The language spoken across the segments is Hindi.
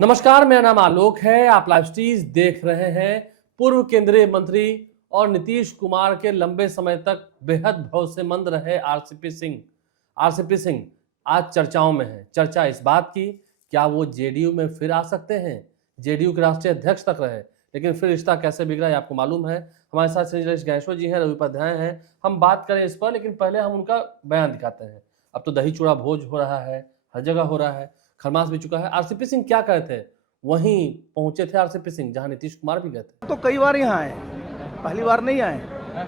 नमस्कार, मेरा नाम आलोक है। आप लाइव स्ट्रीज देख रहे हैं। पूर्व केंद्रीय मंत्री और नीतीश कुमार के लंबे समय तक बेहद भरोसेमंद रहे आरसीपी सिंह आज चर्चाओं में है। चर्चा इस बात की, क्या वो जेडीयू में फिर आ सकते हैं? जेडीयू के राष्ट्रीय अध्यक्ष तक रहे, लेकिन फिर रिश्ता कैसे बिगड़ा ये आपको मालूम है। हमारे साथ श्री नरेश गैश्वर जी हैं, रवि उपाध्याय हैं। हम बात करें इस पर, लेकिन पहले हम उनका बयान दिखाते हैं। अब तो दही चूड़ा भोज हो रहा है, हर जगह हो रहा है, खरमास भी चुका है। आरसीपी सिंह क्या कहे थे, वहीं पहुंचे थे आरसीपी सिंह, जहां नीतीश कुमार भी गए थे। तो कई बार यहाँ आए, पहली बार नहीं आए,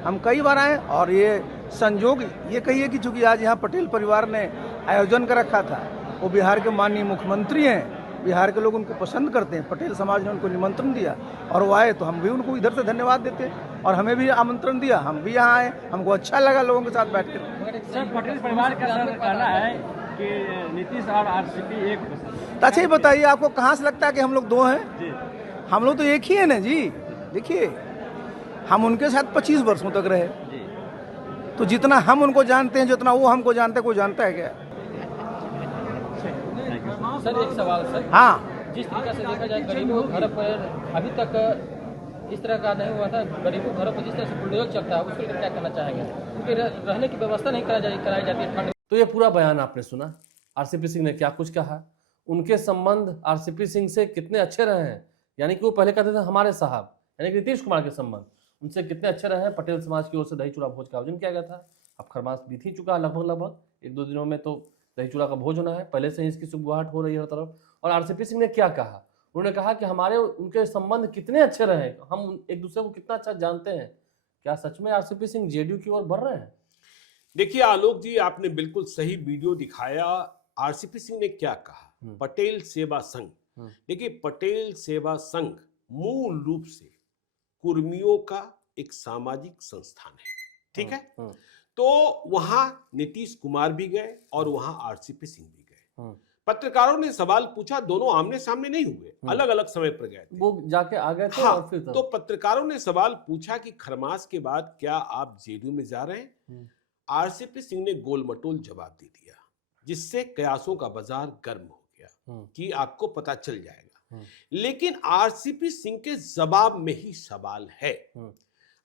हम कई बार आए। और ये संजोग ये कहिए कि चूंकि आज यहाँ पटेल परिवार ने आयोजन कर रखा था, वो बिहार के माननीय मुख्यमंत्री हैं, बिहार के लोग उनको पसंद करते हैं, पटेल समाज ने उनको निमंत्रण दिया और वो आए, तो हम भी उनको इधर से धन्यवाद देते और हमें भी आमंत्रण दिया, हम भी यहाँ आए, हमको अच्छा लगा लोगों के साथ बैठ कर। सर, पटेल परिवार का कहना है कि नीतीश और आरसीपी एक। तो अच्छा, ये बताइए आपको कहाँ से लगता है कि हम लोग दो हैं? हम लोग तो एक ही है ना जी। देखिए, हम उनके साथ 25 वर्षों तक रहे, तो जितना हम उनको जानते हैं, जितना वो हमको जानते हैं, कोई जानता है क्या? सर, एक सवाल सर। हाँ, जिस तरीके से देखा जाए, गरीबों के घर पर अभी तक इस तरह का नहीं हुआ था। गरीबों के घरों पर जिस तरह से बुलडोजर चलता है, उसको लेकर क्या कहना चाहेंगे? क्योंकि रहने की व्यवस्था नहीं कराई जाती है ठंड। तो ये पूरा बयान आपने सुना, आरसीपी सिंह ने क्या कुछ कहा। उनके संबंध आरसीपी सिंह से कितने अच्छे रहे हैं, यानी कि वो पहले कहते थे हमारे साहब, यानी कि नीतीश कुमार के संबंध उनसे कितने अच्छे रहे हैं। पटेल समाज की ओर से दही चूड़ा भोज का आयोजन किया गया था। अब खरमास बीत ही चुका है, लगभग 1-2 दिनों में तो दही चूड़ा का भोज होना है। पहले से ही इसकी सुगबुगाहट हो रही है हर तरफ। और आरसीपी सिंह ने क्या कहा, उन्होंने कहा कि हमारे उनके संबंध कितने अच्छे रहे, हम एक दूसरे को कितना अच्छा जानते हैं। क्या सच में आरसीपी सिंह जेडीयू की ओर बढ़ रहे हैं? देखिए आलोक जी, आपने बिल्कुल सही वीडियो दिखाया। आरसीपी सिंह ने क्या कहा, पटेल सेवा संघ। देखिए, पटेल सेवा संघ मूल रूप से कुर्मियों का एक सामाजिक संस्थान है, ठीक है। तो वहां नीतीश कुमार भी गए और वहां आरसीपी सिंह भी गए। पत्रकारों ने सवाल पूछा, दोनों आमने सामने नहीं हुए, अलग अलग समय पर गए थे। वो जाके आ गए थे। हाँ, और फिर तो पत्रकारों ने सवाल पूछा कि खरमास के बाद क्या आप जेडीयू में जा रहे हैं? आरसीपी सिंह ने गोल मटोल जवाब दे दिया, जिससे कयासों का बाजार गर्म हो गया कि आपको पता चल जाएगा। लेकिन आरसीपी सिंह के जवाब में ही सवाल है।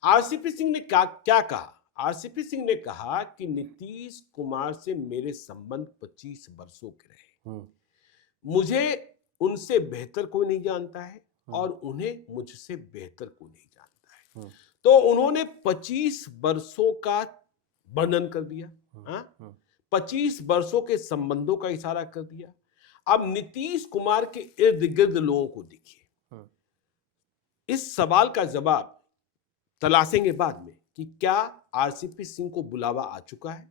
आरसीपी सिंह ने क्या कहा? आरसीपी सिंह ने कहा कि नीतीश कुमार से मेरे संबंध 25 वर्षों के रहे, मुझे उनसे बेहतर कोई नहीं जानता है और उन्हें मुझसे बेहतर कोई नहीं जानता है। तो उन्होंने 25 वर्षों का वर्णन कर दिया, 25 वर्षों के संबंधों का इशारा कर दिया। अब नीतीश कुमार के इर्द गिर्द लोगों को देखिए, इस सवाल का जवाब तलाशेंगे बाद में कि क्या आरसीपी सिंह को बुलावा आ चुका है।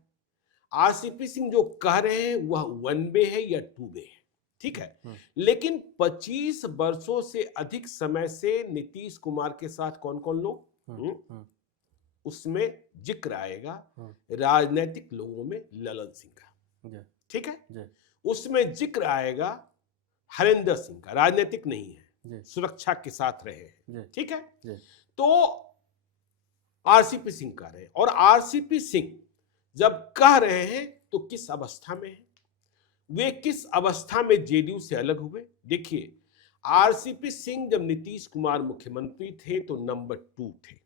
आरसीपी सिंह जो कह रहे हैं वह 1 वे है या 2 वे है, ठीक है। लेकिन 25 वर्षों से अधिक समय से नीतीश कुमार के साथ कौन कौन लोग, उसमें जिक्र आएगा राजनीतिक लोगों में ललन सिंह का, ठीक है। उसमें जिक्र आएगा हरेंद्र सिंह का, राजनीतिक नहीं है, सुरक्षा के साथ रहे हैं, ठीक है। तो आरसीपी सिंह कह रहे हैं, और आरसीपी सिंह जब कह रहे हैं तो किस अवस्था में है, वे किस अवस्था में जेडीयू से अलग हुए। देखिए, आरसीपी सिंह जब नीतीश कुमार मुख्यमंत्री थे तो नंबर 2 थे।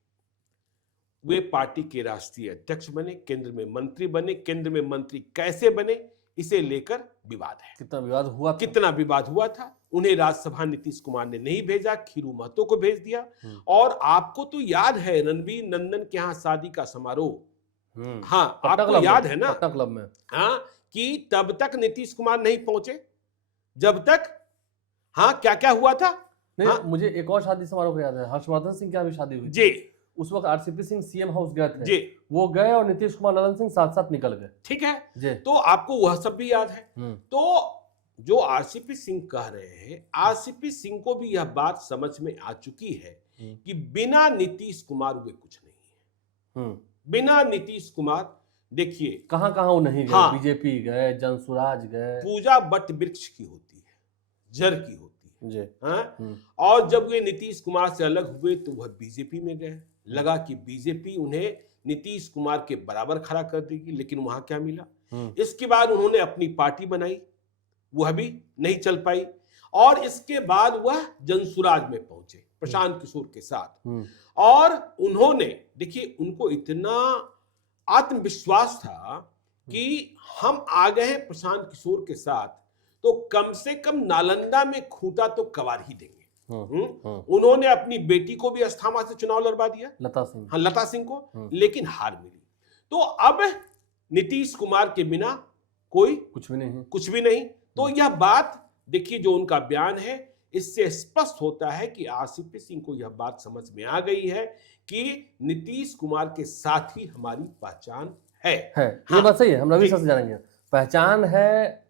वे पार्टी के राष्ट्रीय अध्यक्ष बने, केंद्र में मंत्री बने। केंद्र में मंत्री कैसे बने, इसे लेकर विवाद है। कितना विवाद हुआ था। उन्हें राज्यसभा नीतीश कुमार ने नहीं भेजा, खीरू महतो को भेज दिया। और आपको तो याद है रणवीर नंदन के यहाँ शादी का समारोह, हाँ आपको याद है ना, पटना क्लब में, हाँ, कि तब तक नीतीश कुमार नहीं पहुंचे जब तक, हाँ क्या क्या हुआ था। नहीं, हाँ? मुझे एक और शादी समारोह याद है, हर्षवर्धन सिंह की भी शादी हुई जी। उस वक्त आरसीपी सिंह सीएम हाउस गए थे जी। वो गए और नीतीश कुमार ललन सिंह साथ साथ निकल गए, ठीक है जी। तो आपको वह सब भी याद है। तो जो आरसीपी सिंह कह रहे हैं, आरसीपी सिंह को भी यह बात समझ में आ चुकी है कि बिना नीतीश कुमार वे कुछ नहीं है। बिना नीतीश कुमार, देखिए कहां वो नहीं गए। हाँ, बीजेपी गए, जनसुराज गए। पूजा वट वृक्ष की होती है, जड़ की होती है, हाँ? और जब वे नीतीश कुमार से अलग हुए तो वह बीजेपी में गए। लगा कि बीजेपी उन्हें नीतीश कुमार के बराबर खड़ा कर देगी, लेकिन वहां क्या मिला। इसके बाद उन्होंने अपनी पार्टी बनाई, वह भी नहीं चल पाई। और इसके बाद वह जनसुराज में पहुंचे प्रशांत किशोर के साथ। और उन्होंने, देखिए, उनको इतना आत्मविश्वास था कि हम आ गए हैं प्रशांत किशोर के साथ, तो कम से कम नालंदा में खूंटा तो कबार ही देंगे। उन्होंने अपनी बेटी को भी अस्थामा से चुनाव लड़वा दिया, लता सिंह को, लेकिन हार मिली। तो अब नीतीश कुमार के बिना कोई कुछ भी नहीं। तो यह बात देखिए, जो उनका बयान है, इससे स्पष्ट होता है कि आरसीपी सिंह को यह बात समझ में आ गई है कि नीतीश कुमार के साथ ही हमारी पहचान है। ये बात सही है, हम रवि सर से जानेंगे। पहचान है,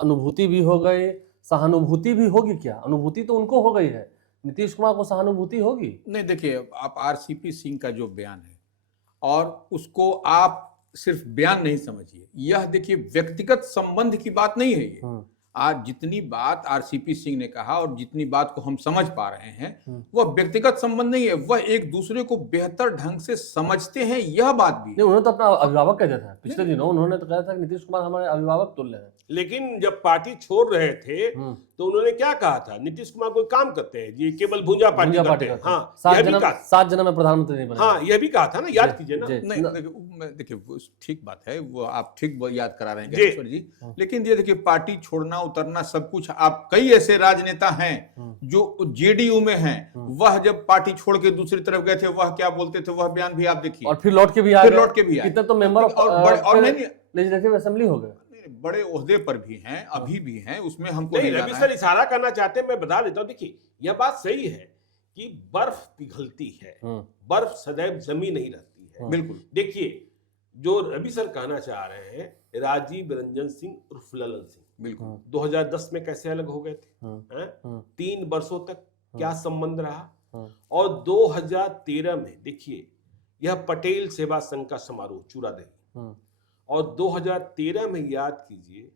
अनुभूति भी हो गई, सहानुभूति भी होगी क्या? अनुभूति तो उनको हो गई है, नीतीश कुमार को सहानुभूति होगी? नहीं, देखिए, आप आरसीपी सिंह का जो बयान है, और उसको आप सिर्फ बयान नहीं समझिए, यह देखिए व्यक्तिगत संबंध की बात नहीं है। ये आज जितनी बात आरसीपी सिंह ने कहा और जितनी बात को हम समझ पा रहे हैं, वह व्यक्तिगत संबंध नहीं है, वह एक दूसरे को बेहतर ढंग से समझते हैं, यह बात भी। नहीं, उन्होंने तो अपना अभिभावक कह दिया था पिछले दिनों, उन्होंने तो कहा था कि नीतीश कुमार हमारे अभिभावक तुल्य हैं। लेकिन जब पार्टी छोड़ रहे थे तो उन्होंने क्या कहा था, नीतीश कुमार कोई काम करते हैं, ये केवल भूंजा पार्टी करते हैं। हाँ, 7 जन्म में प्रधानमंत्री नहीं बने। हाँ, यह भी कहा था ना, याद कीजिए ना। नहीं, देखिए, ठीक बात है, वो आप ठीक याद करा रहे हैं ज्ञानेश्वर जी। लेकिन ये देखिए, पार्टी छोड़ना उतरना सब कुछ, आप कई ऐसे राजनेता हैं जो जेडीयू में हैं, वह जब पार्टी छोड़ के दूसरी तरफ गए थे, वह क्या बोलते थे, वह बयान भी आप देखिए, और फिर लौट के भी आए। कितने तो मेंबर और लेजिस्लेटिव असेंबली हो गए, बड़े ओहदे पर भी हैं, अभी भी हैं, उसमें हमको नहीं, रवि सर इशारा करना चाहते हैं, मैं बता देता हूं। देखिए, यह बात सही है कि बर्फ पिघलती है, बर्फ सदैव जमी नहीं रहती है। बिल्कुल। देखिए, जो रवि सर कहना चाह रहे हैं, राजीव रंजन सिंह उर्फ ललन सिंह, बिल्कुल 2010 में कैसे अलग हो गए थे, 3 वर्षों तक क्या संबंध रहा, और 2013 में देखिए, यह पटेल सेवा संघ का समारोह चूड़ादही, और 2013 में याद कीजिए,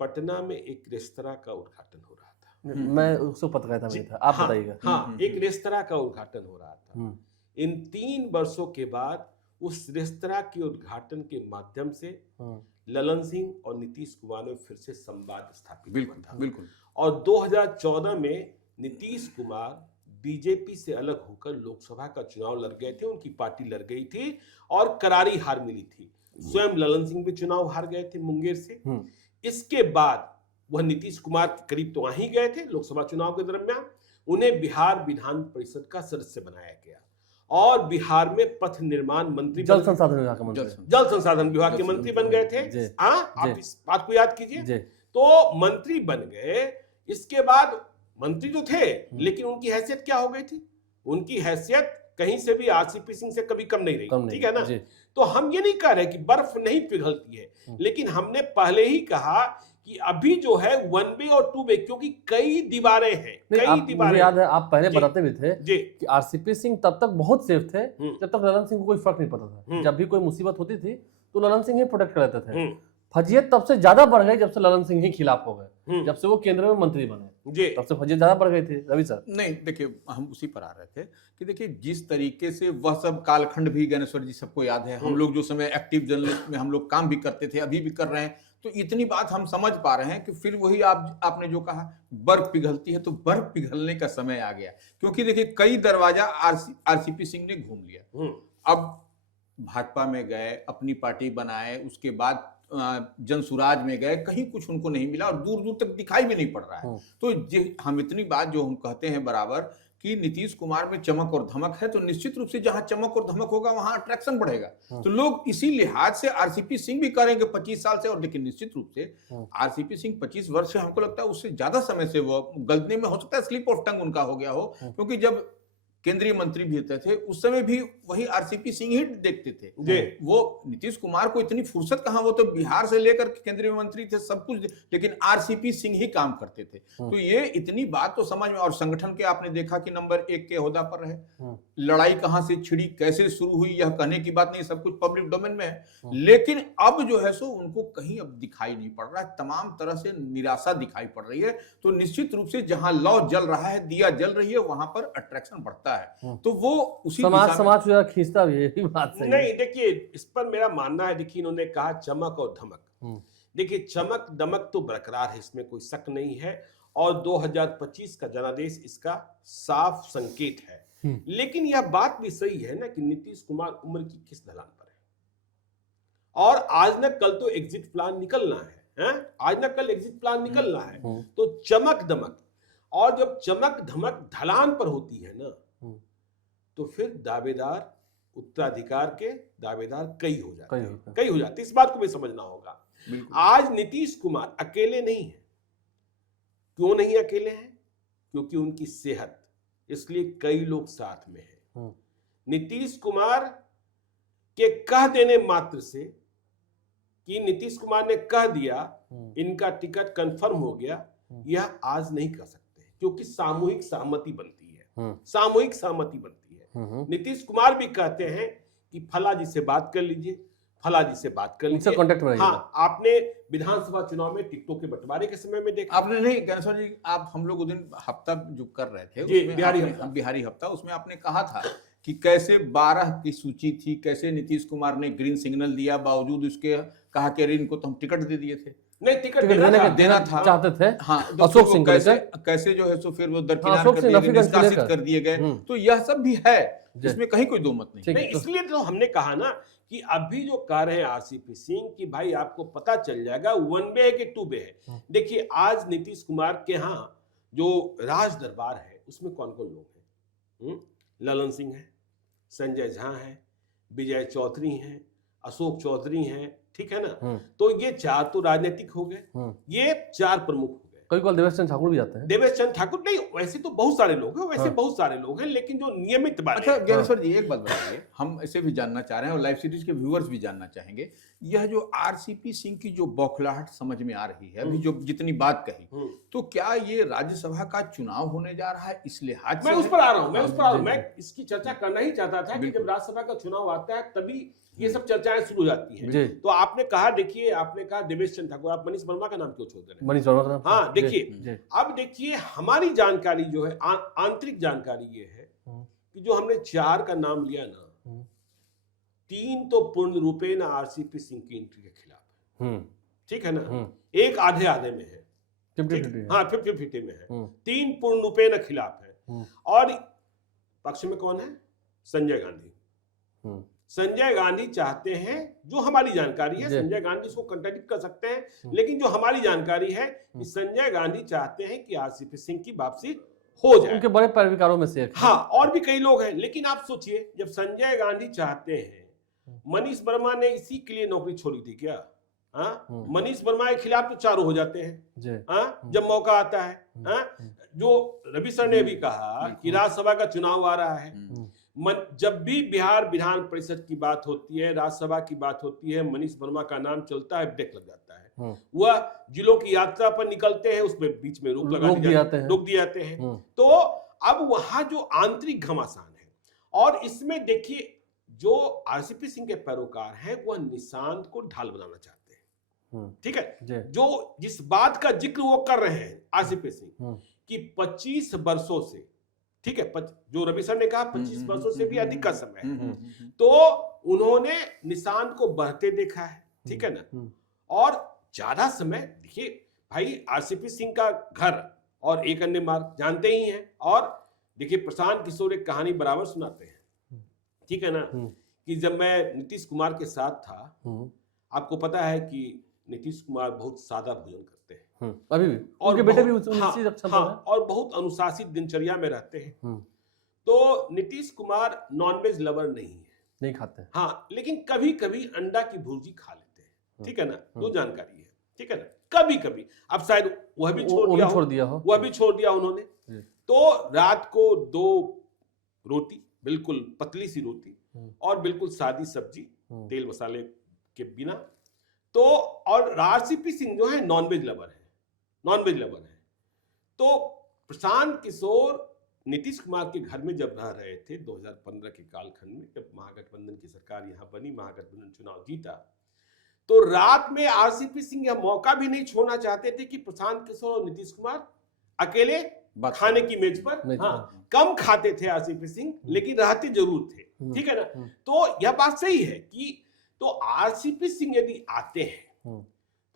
पटना में एक रेस्तरां का उद्घाटन हो रहा था। मैं उसको पत्रकारिता में था, आप बताइएगा। हाँ, एक रेस्तरां का उद्घाटन हो रहा था। इन 3 वर्षों के बाद उस रेस्तरां के उद्घाटन के माध्यम से ललन सिंह और नीतीश कुमार ने फिर से संवाद स्थापित किया था। बिल्कुल। और 2014 में नीतीश कुमार बीजेपी से अलग होकर लोकसभा का चुनाव लड़ गए थे, उनकी पार्टी लड़ गई थी और करारी हार मिली थी। स्वयं ललन सिंह भी चुनाव हार गए थे मुंगेर से। इसके बाद वह नीतीश कुमार के करीब तो आ ही गए थे लोकसभा चुनाव के दरमियान। उन्हें बिहार विधान परिषद का सदस्य बनाया गया और बिहार में पथ निर्माण मंत्री, जल संसाधन विभाग के मंत्री, जल संसाधन विभाग के मंत्री बन गए थे। आप इस बात को याद कीजिए। तो मंत्री बन गए, इसके बाद मंत्री तो थे, लेकिन उनकी हैसियत क्या हो गई थी? उनकी हैसियत कहीं से भी आरसीपी सिंह से कभी कम नहीं रही, ठीक है ना। तो हम ये नहीं कह रहे कि बर्फ नहीं पिघलती है, लेकिन हमने पहले ही कहा कि अभी जो है 1 वे और 2 वे, क्योंकि कई दीवारें हैं, कई दीवारें। याद है, आप पहले बताते भी थे कि आरसीपी सिंह तब तक बहुत सेफ थे जब तक ललन सिंह को कोई फर्क नहीं पड़ता था। जब भी कोई मुसीबत होती थी तो ललन सिंह ही प्रोटेक्ट करते थे। फजियत तब से ज्यादा बढ़ गई जब से ललन सिंह ही खिलाफ हो गए, जब से वो केंद्र में मंत्री बने, तब से फजियत ज्यादा बढ़ गई थी। रवि सर, नहीं, देखिए, हम उसी पर आ रहे थे कि देखिए, जिस तरीके से वह सब कालखंड भी ज्ञानेश्वर जी सबको याद है, हम लोग जो समय एक्टिव जर्नलिस्ट में हम लोग काम भी करते थे, अभी भी कर रहे हैं, तो इतनी बात हम समझ पा रहे हैं कि फिर वही आपने जो कहा, बर्फ पिघलती है, तो बर्फ पिघलने का समय आ गया। क्योंकि देखिए, कई दरवाजा आरसीपी सिंह ने घूम लिया। अब भाजपा में गए, अपनी पार्टी बनाए, उसके बाद जनसुराज में गए, कहीं कुछ उनको नहीं मिला और दूर दूर तक दिखाई भी नहीं पड़ रहा है। तो हम इतनी बात जो हम कहते हैं बराबर कि नीतीश कुमार में चमक और धमक है, तो निश्चित रूप से जहां चमक और धमक होगा वहां अट्रैक्शन बढ़ेगा। तो लोग इसी लिहाज से आरसीपी सिंह भी करेंगे 25 साल से। और लेकिन निश्चित रूप से आरसीपी सिंह 25 वर्ष से, हमको लगता है उससे ज्यादा समय से वो गलती में, हो सकता है स्लिप ऑफ टंग उनका हो गया हो, क्योंकि जब केंद्रीय मंत्री भी होते थे उस समय भी वही आरसीपी सिंह ही देखते थे। वो नीतीश कुमार को इतनी फुर्सत कहां, वो तो बिहार से लेकर केंद्रीय मंत्री थे, सब कुछ, लेकिन आरसीपी सिंह ही काम करते थे। तो ये इतनी बात तो समझ में। और संगठन के आपने देखा कि नंबर 1 के ओहदा पर रहे। लड़ाई कहां से छिड़ी, कैसे शुरू हुई, यह कहने की बात नहीं, सब कुछ पब्लिक डोमेन में है। लेकिन अब जो है सो उनको कहीं अब दिखाई नहीं पड़ रहा है, तमाम तरह से निराशा दिखाई पड़ रही है। तो निश्चित रूप से जहां लौ जल रहा है, दिया जल रही है, वहां पर अट्रैक्शन बढ़ता है। तो वो उसी समाज खींचता भी, यही बात सही नहीं। देखिए, इस पर मेरा मानना है, देखिए, इन्होंने कहा चमक और धमक। देखिए, चमक दमक तो बरकरार है, इसमें कोई शक नहीं है। और 2025 का जनादेश इसका साफ संकेत है। लेकिन यह बात भी सही है ना कि नीतीश कुमार उम्र की किस ढलान पर है, और आज न कल तो एग्जिट प्लान निकलना है, आज न कल एग्जिट प्लान निकलना है। तो चमक दमक, और जब चमक धमक ढलान पर होती है ना, तो फिर दावेदार उत्तराधिकार के दावेदार कई हो जाते, इस बात को भी समझना होगा। आज नीतीश कुमार अकेले नहीं है। क्यों नहीं अकेले हैं? क्योंकि उनकी सेहत, इसलिए कई लोग साथ में हैं। नीतीश कुमार के कह देने मात्र से, कि नीतीश कुमार ने कह दिया इनका टिकट कंफर्म हो गया, यह आज नहीं कर सकते, क्योंकि सामूहिक सहमति बनती है, सामूहिक सहमति बनती है। नीतीश कुमार भी कहते हैं कि फला जी से बात कर लीजिए, फला जी से बात कर लीजिए, कांटेक्ट में। हाँ, आपने विधानसभा चुनाव में टिकटों के बंटवारे के समय में देखा, आपने नहीं ज्ञानेश्वर जी, आप हम लोग उस दिन हफ्ता जो कर रहे थे बिहारी हफ्ता, उसमें आपने कहा था कि कैसे 12 की सूची थी, कैसे नीतीश कुमार ने ग्रीन सिग्नल दिया, बावजूद उसके कहा कि अरे इनको तो हम टिकट दे दिए थे, नहीं टिकट देना था चाहते थे। हाँ, अशोक सिंह कैसे जो है सो फिर वो दरकिनार कर दिए गए। तो यह सब भी है, इसमें कहीं कोई दो मत नहीं। इसलिए तो हमने कहा ना कि अभी जो कह रहे हैं आरसीपी सिंह कि भाई आपको पता चल जाएगा 1 वे है कि 2 वे है। देखिए आज नीतीश कुमार के यहाँ जो राज दरबार है उसमें कौन कौन लोग हैं? ललन सिंह है, संजय झा है, विजय चौधरी हैं, अशोक चौधरी हैं, ठीक है ना। तो ये 4 तो राजनीतिक हो गए, ये 4 प्रमुख हो गए। कभी देवेश चंद्र ठाकुर भी जाते हैं। देवेश चंद्र ठाकुर नहीं, वैसे तो बहुत सारे लोग हैं, वैसे बहुत सारे लोग हैं, लेकिन जो नियमित बात। अच्छा ज्ञानेश्वर जी एक बात बताइए, हम इसे भी जानना चाह रहे हैं और लाइव सीरीज के व्यूअर्स भी जानना चाहेंगे, यह जो आरसीपी सिंह की जो बौखलाहट समझ में आ रही है, अभी जो जितनी बात कही, तो क्या ये राज्यसभा का चुनाव होने जा रहा है इस लिहाज से? मैं उस पर आ रहा हूँ, मैं इसकी चर्चा करना ही चाहता था कि जब राज्यसभा का चुनाव आता है तभी ये सब चर्चाएं शुरू हो जाती हैं। तो आपने कहा, देखिए आपने कहा देवेश चंद्र ठाकुर, आप मनीष वर्मा का नाम क्यों छोड़ दे रहे हैं? मनीष वर्मा का नाम, हाँ देखिए, अब देखिए हमारी जानकारी जो है, आंतरिक जानकारी ये है कि जो हमने 4 का नाम लिया ना, 3 तो पूर्ण रूपेण आरसीपी सिंह की एंट्री के खिलाफ है, ठीक है ना, एक आधे आधे में है, 50-50 में है, 3 पूर्ण रूपेण खिलाफ है। और पक्ष में कौन है? संजय गांधी। संजय गांधी चाहते हैं, जो हमारी जानकारी है, संजय गांधी इसको कंट्राडिक्ट कर सकते हैं, लेकिन जो हमारी जानकारी है कि संजय गांधी चाहते हैं कि आरसीपी सिंह की वापसी हो जाए, उनके बड़े पैरविकारों में से एक। हाँ, और भी कई लोग हैं, लेकिन आप सोचिए जब संजय गांधी चाहते हैं, मनीष वर्मा ने इसी के लिए नौकरी छोड़ी थी क्या? मनीष वर्मा के खिलाफ तो 4 हो जाते हैं जब मौका आता है। जो रवि सर ने भी कहा कि राज्यसभा का चुनाव आ रहा है, जब भी बिहार विधान परिषद की बात होती है, राज्यसभा की बात होती है, मनीष वर्मा का नाम चलता है, ब्रेक लग जाता है। वह जिलों की यात्रा पर निकलते हैं, उसमें बीच में रोक दिए जाते हैं। तो अब वहां जो आंतरिक घमासान है, और इसमें देखिए जो आरसीपी सिंह के पैरोकार हैं वह निशांत को ढाल बनाना चाहते हैं, ठीक है। जो जिस बात का जिक्र वो कर रहे हैं आरसीपी सिंह कि 25 वर्षों से, ठीक है, जो रवि सर ने कहा 25 वर्षों से भी अधिक का समय है, तो उन्होंने निशांत को बढ़ते देखा है, ठीक है ना। और ज्यादा समय देखिए भाई, आरसीपी सिंह का घर और एक अन्य मार्ग जानते ही हैं, और देखिए प्रशांत किशोर एक कहानी बराबर सुनाते हैं, ठीक है ना, कि जब मैं नीतीश कुमार के साथ था, आपको पता है कि नीतीश कुमार बहुत सादा भोजन करते हैं अभी भी, और उनके बेटे भी और बहुत अनुशासित दिनचर्या में रहते हैं। तो नीतीश कुमार नॉनवेज लवर नहीं खाते, हाँ, लेकिन कभी कभी अंडा की भुर्जी खा लेते हैं, ठीक है ना, जो जानकारी है, ठीक है ना, कभी कभी। अब शायद वह भी छोड़ दिया उन्होंने। तो रात को 2 रोटी, बिल्कुल पतली सी रोटी, और बिल्कुल सादी सब्जी, तेल मसाले के बिना। तो और आरसीपी सिंह जो है नॉनवेज लवर है। तो प्रशांत किशोर नीतीश कुमार के घर में जब रह रहे थे 2015 के कालखंड में, जब महागठबंधन की सरकार यहां बनी, महागठबंधन चुनाव जीता, तो रात में आरसीपी सिंह यह मौका भी नहीं छोड़ना चाहते थे कि प्रशांत किशोर और नीतीश कुमार अकेले खाने की मेज पर, हाँ, कम खाते थे आरसीपी सिंह, लेकिन रहते जरूर थे, ठीक है ना। तो यह बात सही है कि तो आरसीपी सिंह यदि आते हैं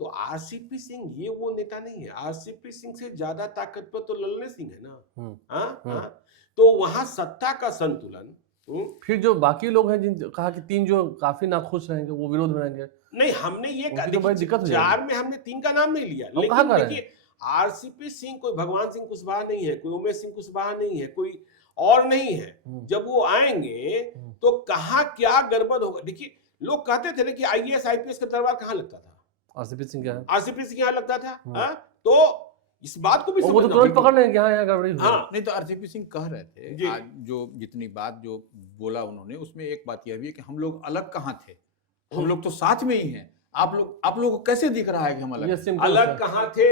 तो आरसीपी सिंह ये वो नेता नहीं है। आरसीपी सिंह से ज्यादा ताकतवर तो लल्ले सिंह है ना। हाँ, तो वहां सत्ता का संतुलन। फिर जो बाकी लोग हैं जिन कहा कि 3 जो काफी नाखुश रहेंगे वो विरोध में रहेंगे, नहीं, हमने ये उनकी तो बड़ी दिक्कत हो 4 में हमने 3 का नाम नहीं लिया, हम कहाँ लेकिन कर रहे देखिए आरसीपी सिंह कोई भगवान सिंह कुशवाहा नहीं है, कोई उमेश सिंह कुशवाहा नहीं है, कोई और नहीं है। जब वो आएंगे तो कहाँ क्या गड़बड़ होगा। देखिए लोग कहते थे ना कि आईएएस आईपीएस का दरबार कहाँ लगता था, आरसीपी सिंह क्या है, आरसीपी सिंह यहाँ लगता था। तो इस बात को भी वो तो समझना तुरंत होगा। पकड़ लेंगे कि हाँ यहाँ गड़बड़ी हुई है। हाँ, नहीं तो आरसीपी सिंह कह रहे जी। थे आज जो जितनी बात जो बोला उन्होंने उसमें एक बात यह भी है कि हम लोग अलग कहाँ थे, हम लोग तो साथ में ही हैं। आप लोगों को कैसे दिख रहा है कि हम अलग ये हैं? सिंपल अलग है। कहाँ थे,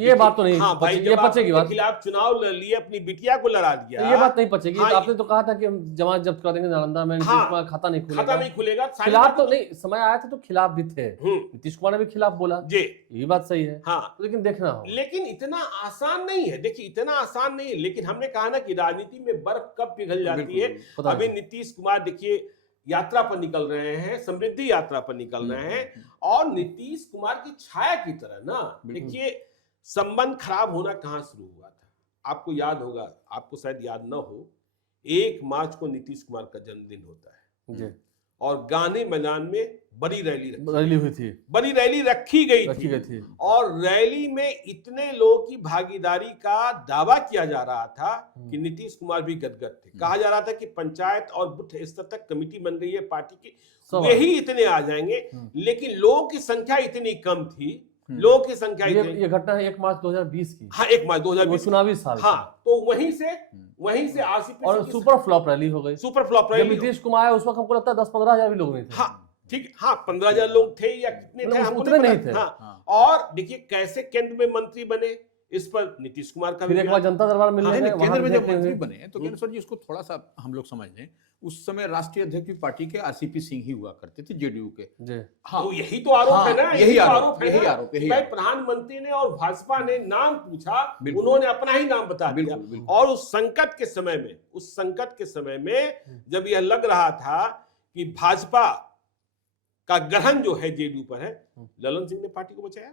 ये बात तो नहीं हाँ भाई, ये जब आप पचेगी उनके बात। खिलाफ चुनाव लड़ लिए, अपनी बिटिया को लड़ा दिया, ये बात नहीं पचेगी। हाँ, तो आपने तो कहा था कि हम जमानत जब्त कर देंगे नालंदा में, नीतीश कुमार खाता नहीं खुलेगा। खाता नहीं खुलेगा। सारी खिलाफ बात- तो नहीं, समय आया था तो खिलाफ भी थे, नीतीश कुमार ने भी खिलाफ बोला, जी ये बात सही है। हाँ, लेकिन देखना हो, लेकिन इतना आसान नहीं है। देखिए इतना आसान नहीं है, लेकिन हमने कहा ना कि राजनीति में बर्फ कब पिघल जाती है। पता अभी नहीं। नीतीश कुमार देखिए यात्रा पर निकल रहे हैं, समृद्धि यात्रा पर निकल रहे हैं, और नीतीश कुमार की छाया की तरह ना, देखिए संबंध खराब होना कहां शुरू हुआ था। आपको याद होगा, आपको शायद याद न हो, 1 मार्च को नीतीश कुमार का जन्मदिन होता है जी, और गांधी मैदान में बड़ी रैली रैली हुई थी, बड़ी रैली रखी गई रखी थी। थी। और रैली में इतने लोगों की भागीदारी का दावा किया जा रहा था कि नीतीश कुमार भी गदगद थे। कहा जा रहा था कि पंचायत और बूथ स्तर तक कमेटी बन गई है पार्टी की, वे ही इतने आ जाएंगे। लेकिन लोगों की संख्या इतनी कम थी, लोगों की संख्या इतनी। ये घटना है 1 मार्च 2020 की। हाँ, 1 मार्च वो 2020 चुनावी साल। हाँ, तो वहीं से आरसीपी और सुपर फ्लॉप रैली हो गई। सुपर फ्लॉप जब रैली। नीतीश कुमार आए उस वक्त हमको लगता है 10-15 हजार भी लोग नहीं थे। हाँ ठीक, हाँ 15,000 लोग थे या कितने थे, मतलब हमको उतने नहीं पता। थे। हाँ, और देखिए कैसे केंद्र में मंत्री बने, इस पर नीतीश कुमार का भी फिर एक बार जनता दरबार मिलने नहीं, गए, नहीं, वहाँ केंद्र में जब देखने मंत्री हुए। बने तो ज्ञानेश्वर जी उसको थोड़ा सा हम लोग समझ लें। उस समय राष्ट्रीय अध्यक्ष भी पार्टी के आरसीपी सिंह ही हुआ करते थे, जेडीयू के। जी, हाँ, तो यही तो आरोप है ना, यही तो आरोप, है यही ना। आरोप, यही भाई आरोप। प्रधानमंत्री ने और भाजपा ने नाम पूछा, बिल्कुल। उन्होंने अपना ही नाम बता दिया। बिल्कुल, बिल्कुल। और उस संकट के समय में जब यह लग रहा था कि भाजपा का ग्रहण जो है जेडीयू पर है, ललन सिंह ने पार्टी को बचाया।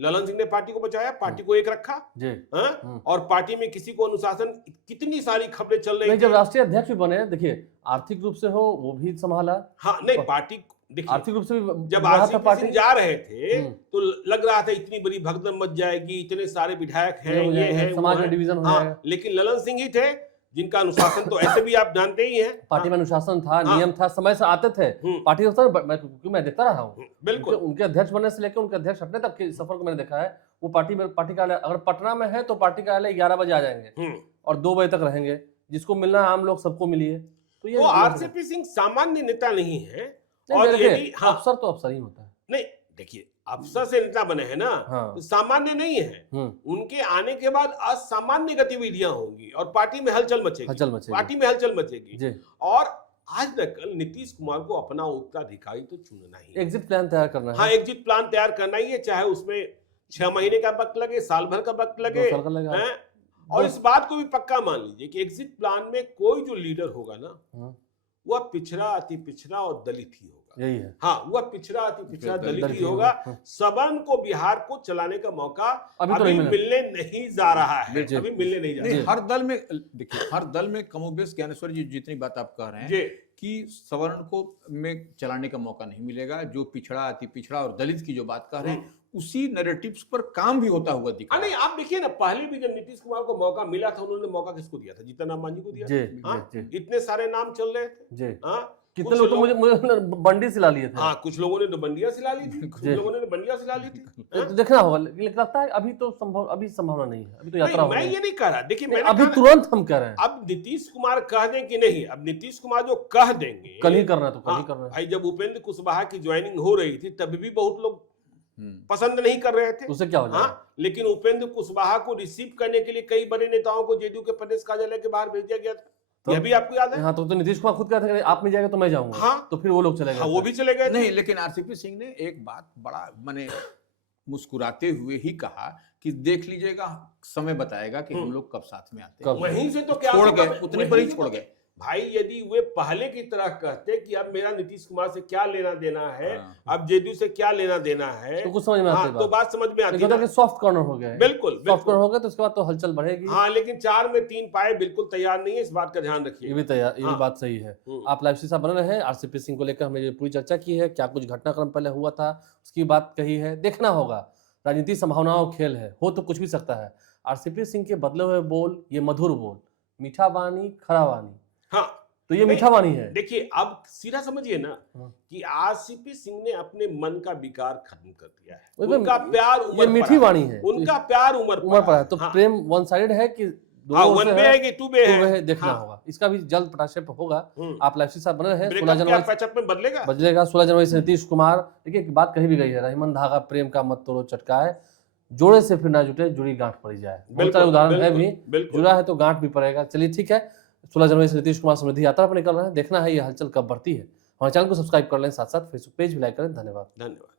ललन सिंह ने पार्टी को बचाया, पार्टी को एक रखा। जी। हाँ? और पार्टी में किसी को अनुशासन, कितनी सारी खबरें चल रही नहीं, थी। जब राष्ट्रीय अध्यक्ष भी बने, देखिए आर्थिक रूप से हो वो भी संभाला, हाँ नहीं, पार्टी देखिए आर्थिक रूप से भी जब बढ़ा था आरसीपी पार्टी। सिंह जा रहे थे तो लग रहा था इतनी बड़ी भगदड़ मच जाएगी, इतने सारे विधायक हैं, हो ये जाएगा, है, समाज वो में है। डिवीजन हो हाँ, जाएगा। लेकिन ललन सिंह ही थे जिनका अनुशासन तो ऐसे भी आप जानते ही हैं। पार्टी में अनुशासन था, हाँ। नियम था, समय से आते थे पार्टी क्योंकि मैं देखता रहा हूँ। बिल्कुल। उनके अध्यक्ष बनने से लेकर उनके अध्यक्ष हटने तक के सफर को मैंने देखा है। वो पार्टी कार्यालय अगर पटना में है तो पार्टी कार्यालय 11 बजे आ जाएंगे और 2 बजे तक रहेंगे, जिसको मिलना है आम लोग सबको मिलिए। तो ये आरसीपी सिंह सामान्य नेता नहीं है। नहीं, और देखिए, यदि हाँ, अफसर तो अफसर ही होता है। नहीं देखिए, अफसर से नेता बने हैं ना, हाँ। तो सामान्य नहीं है। उनके आने के बाद असामान्य गतिविधियां होंगी और पार्टी में हलचल मचेगी, पार्टी में हलचल मचेगी। जी। और आज न कल नीतीश कुमार को अपना उत्तराधिकारी तो चुनना ही है। एग्जिट प्लान तैयार करना है। हाँ, एग्जिट प्लान तैयार करना ही है, चाहे उसमें 6 महीने का वक्त लगे, साल भर का वक्त लगे, 2 साल का लगेगा। हैं? और इस बात को भी पक्का मान लीजिए कि एग्जिट प्लान में कोई जो लीडर होगा ना, वह पिछड़ा, अति पिछड़ा और दलित ही होगा। यही है। हाँ, वह पिछड़ा, अति पिछड़ा, दलित ही होगा। सवर्ण को बिहार को चलाने का मौका अभी तो मिलने नहीं जा रहा है, अभी मिलने नहीं जा रहा नहीं, है। हर दल में देखिए, हर दल में कमोबेश ज्ञानेश्वर जी जितनी बात आप कह रहे हैं कि सवर्ण को में चलाने का मौका नहीं मिलेगा। जो पिछड़ा, अति पिछड़ा और दलित की जो बात कर रहे हैं, उसी नैरेटिव्स पर काम भी होता हुआ दिखा। नहीं, आप देखिए ना, पहले भी जब नीतीश कुमार को मौका मिला था, उन्होंने मौका किसको दिया था? जीतन राम मांझी को दिया था। इतने सारे नाम चल रहे थे। कितने लोग तो मुझे बंडी सिला लिए थे। हाँ, कुछ लोगों ने तो बंडिया सिला ली थी, कुछ लोगों ने बंडिया सिला ली थी। तो देखना होगा, लेकिन लगता है अभी तो संभावना नहीं है। अभी तो यात्रा मैं ये नहीं कह रहा, देखिए मैंने अभी तुरंत हम कह रहे हैं। अब नीतीश कुमार कह दें कि नहीं, अब नीतीश कुमार जो कह देंगे कल ही करना है तो कल ही करना है। भाई, जब उपेंद्र कुशवाहा की ज्वाइनिंग हो रही थी तब भी बहुत लोग पसंद नहीं कर रहे थे। उससे क्या हो जाएगा? हाँ, लेकिन उपेंद्र कुशवाहा को रिसीव करने के लिए कई बड़े नेताओं को जेडीयू के प्रदेश कार्यालय के बाहर भेज दिया गया था। यह भी आपको याद है? हाँ, तो नीतीश कुमार खुद कहते हैं आप नहीं जाएगा तो मैं जाऊंगा। हाँ, तो फिर वो लोग चले गए। हाँ, वो भी चले गए। नहीं, लेकिन आरसीपी सिंह ने एक बात बड़ा माने मुस्कुराते हुए ही कहा कि देख लीजिएगा, समय बताएगा कि हम लोग कब साथ में आते हैं। वहीं से तो क्या छोड़ गए, उतने पर ही छोड़ गए। भाई यदि वे पहले की तरह कहते कि अब मेरा नीतीश कुमार से क्या लेना देना है, हाँ। अब जेडीयू से क्या लेना देना है, तो कुछ समझ में आती हाँ, तो बात समझ में आती है। सॉफ्ट कॉर्नर हो गया है। बिल्कुल सॉफ्ट बिल्कुल कॉर्नर हो गया तो उसके बाद तो हलचल बढ़ेगी। हाँ, लेकिन 4 में 3 पाए बिल्कुल तैयार नहीं है, इस बात का ध्यान रखिए। ये भी तैयार, ये भी हाँ। बात सही है। हम्म। आप लाइव साहब बने रहे, आरसीपी सिंह को लेकर हमने ये पूरी चर्चा की है, क्या कुछ घटनाक्रम पहले हुआ था उसकी बात कही है, देखना होगा। राजनीति संभावनाओं खेल है, हो तो कुछ भी सकता है। आरसीपी सिंह के बदले हुए बोल, ये मधुर बोल, मीठा वाणी खरा वाणी, हाँ, तो ये मीठा वाणी है। देखिए अब सीधा समझिए ना हाँ। कि आरसीपी सिंह ने अपने मन का विकार खत्म कर दिया है। वही उनका प्यार ये उम्र मीठी वाणी है, उनका प्यार उम्र पर है। तो हाँ। प्रेम वन साइड है कि हाँ, दोनों वन से पे है कि टू पे तो वह है, देखना हाँ। होगा। इसका भी जल्द पटाक्षेप होगा। हम्म। आप लाइव साहब बने रहे, 16 ब्रेकअप क्या जनवरी पैचअप में बदलेगा? बदलेगा। 16 जनवरी से नीतीश कुमार, देखिए एक बात कही भी गई है, रहीमन धागा प्रेम का मत तोड़ो चटकाए, जोड़े से फिर ना जुटे जुड़ी गांठ पड़ी जाए। बहुत सारे उदाहरण है भी, बिल्कुल। जुड़ा है तो गांठ भी पड़ेगा। चलिए ठीक है, 16 जनवरी से नीतीश कुमार समृद्धि यात्रा पर निकल रहे हैं, देखना है ये हलचल कब बढ़ती है। हमारे चैनल को सब्सक्राइब कर लें, साथ साथ फेसबुक पेज भी लाइक करें। धन्यवाद। धन्यवाद।